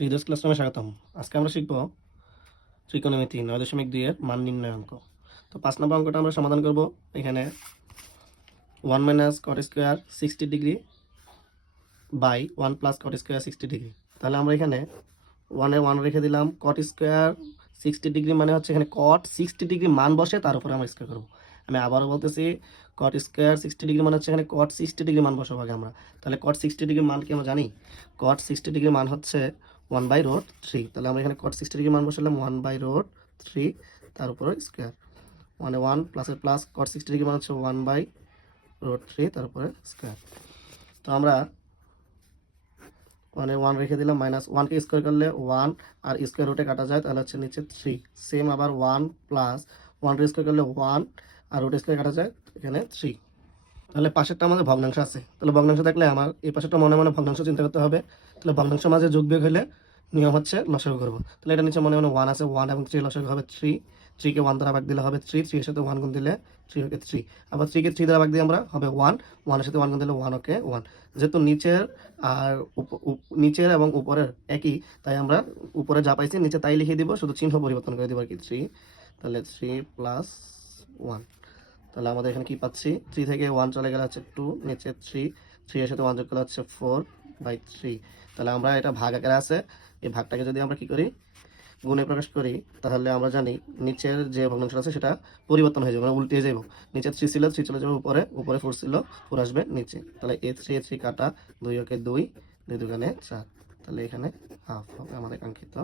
হৃদয় ক্লাসরুমে স্বাগতম। আজকে আমরা শিখব ত্রিকোণমিতি 9.2 এর মান নির্ণয় অঙ্ক। তো 5 নম্বর অঙ্কটা আমরা সমাধান করব। এখানে 1 minus cot square 60 degree by 1 plus cot square 60 degree. তাহলে আমরা এখানে 1 এ 1 রেখে দিলাম। কট স্কোয়ার 60 ডিগ্রি মানে হচ্ছে এখানে কট 60 ডিগ্রি মান বসে তার উপরে আমরা স্কোয়ার করব। আমি আবারও বলতেছি, কট স্কোয়ার 60 ডিগ্রি মানে হচ্ছে এখানে কট 60 ডিগ্রি মান বসাবো আগে আমরা। তাহলে কট 60 ডিগ্রি মান কি আমরা জানি? কট 60 ডিগ্রি মান হচ্ছে 1/√3। তাহলে আমরা এখানে কট 60 ডিগ্রি মান বসালাম 1/√3, তার উপরে স্কোয়ার। 1 এ 1 প্লাসের প্লাস, কট 60 ডিগ্রি মান হচ্ছে 1/√3, তার উপরে স্কোয়ার। তো আমরা 1 এ 1 রেখে দিলাম, মাইনাস 1 কে স্কোয়ার করলে 1 আর স্কোয়ার রুটে কাটা যায়, তাহলে হচ্ছে নিচে 3। সেম আবার 1 প্লাস 1 রে স্কোয়ার করলে 1 আর রুট স্কোয়ার কাটা যায়, এখানে 3। তাহলে পাশেরটা আমাদের ভগ্নাংশ আছে। তাহলে ভগ্নাংশ থাকলে আমার এই পাশেরটা মনে মনে ভগ্নাংশ চিন্তা করতে হবে। তাহলে ভগ্নাংশ মাঝে যোগ বিয়োগ হলে নিয়ম হচ্ছে লসাগু করবো। তাহলে এটা নিচে মনে মনে 1 আছে, 1 এবং 3 লসাগু হবে 3। 3 কে 1 দ্বারা ভাগ দিলে হবে 3, 3 এর সাথে 1 গুণ দিলে 3 হবে 3। আবার 3 কে 3 দ্বারা ভাগ দিয়ে আমরা হবে 1, 1 এর সাথে 1 গুণ দিলে 1 ওকে 1। যেহেতু নিচের আর নিচের এবং উপরের একই, তাই আমরা উপরে যা পাইছি নিচে তাই লিখে দিব, শুধু চিহ্ন পরিবর্তন করে দিব আর কি, 3। তাহলে 3 প্লাস 1। তাহলে আমাদের এখানে কি পাচ্ছি? 3 থেকে 1 চলে গেলে হচ্ছে 2, নিচে 3, 3 এর সাথে 1 যোগ করলে হচ্ছে 4/3। তাহলে আমরা এটা ভাগ আকারে আছে, এই ভাগটাকে যদি আমরা কি করি, গুণে প্রকাশ করি, তাহলে আমরা জানি নিচের যে ভগ্নাংশ আছে সেটা পরিবর্তন হয়ে যাবে, মানে উল্টে যাবে। নিচে 3 ছিল, 3 চলে যাবে উপরে, উপরে 4 ছিল, 4 আসবে নিচে। তাহলে a3 কাটা, 2 ওকে 2, 2 দুগুণে 4। তাহলে এখানে হাফ হবে আমাদের কাঙ্ক্ষিত।